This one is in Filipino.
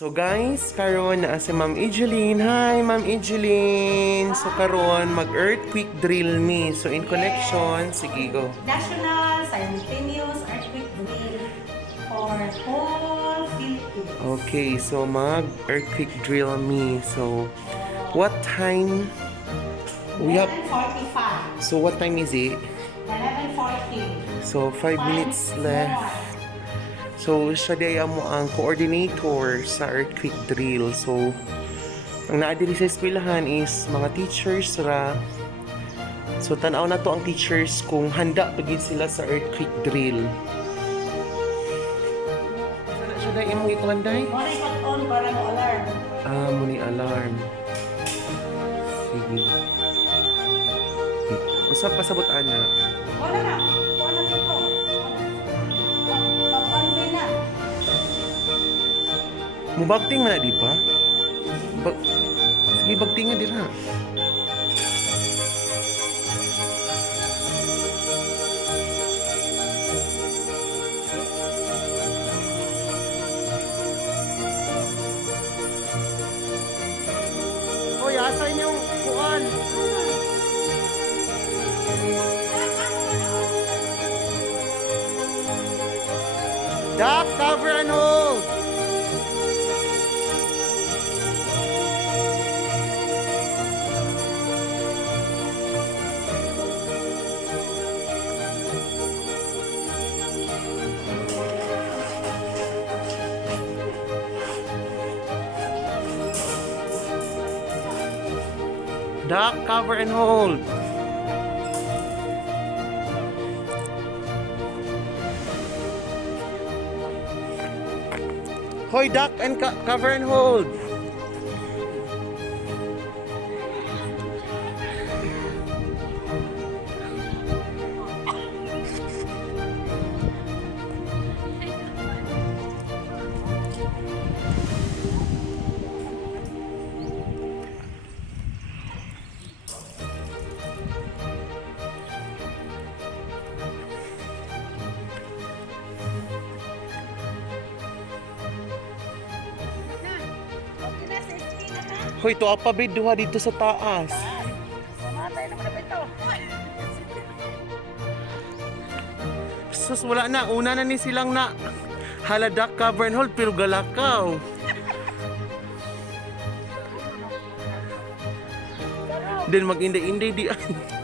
So guys, karon na si Ma'am Egeline. Hi, Ma'am Egeline. So karon mag-earthquake drill me. So in connection, sige go. National Simultaneous Earthquake Drill for whole Philippines. Okay, so mag-earthquake drill me. So what time? We have 11:45. So what time is it? 11:40. So 5 minutes left. So siya day mo ang coordinator sa earthquake drill. So ang naadiri sa eskwelahan is mga teachers ra. So tanaw na to ang teachers kung handa pagid sila sa earthquake drill. Sana siya day imong ikuan day? Mori pag-on para mo alarm. Muni alarm. Sige. Usap pasabot ana. Wala na. Wala dito. Pag-convey na. Mubagting man na di pa? Sige, bagting nga dira. Hoy, asa inyong kuan? Doc, cover and hold! Doc, cover and hold. Hoy, duck and cover and hold. Hoy, to apa bid duha dito sa taas. Mamatay naman na ito. Sus, wala na. Una na ni silang na haladak cover and hold pero galakaw. Then mag-inday-inday di ay.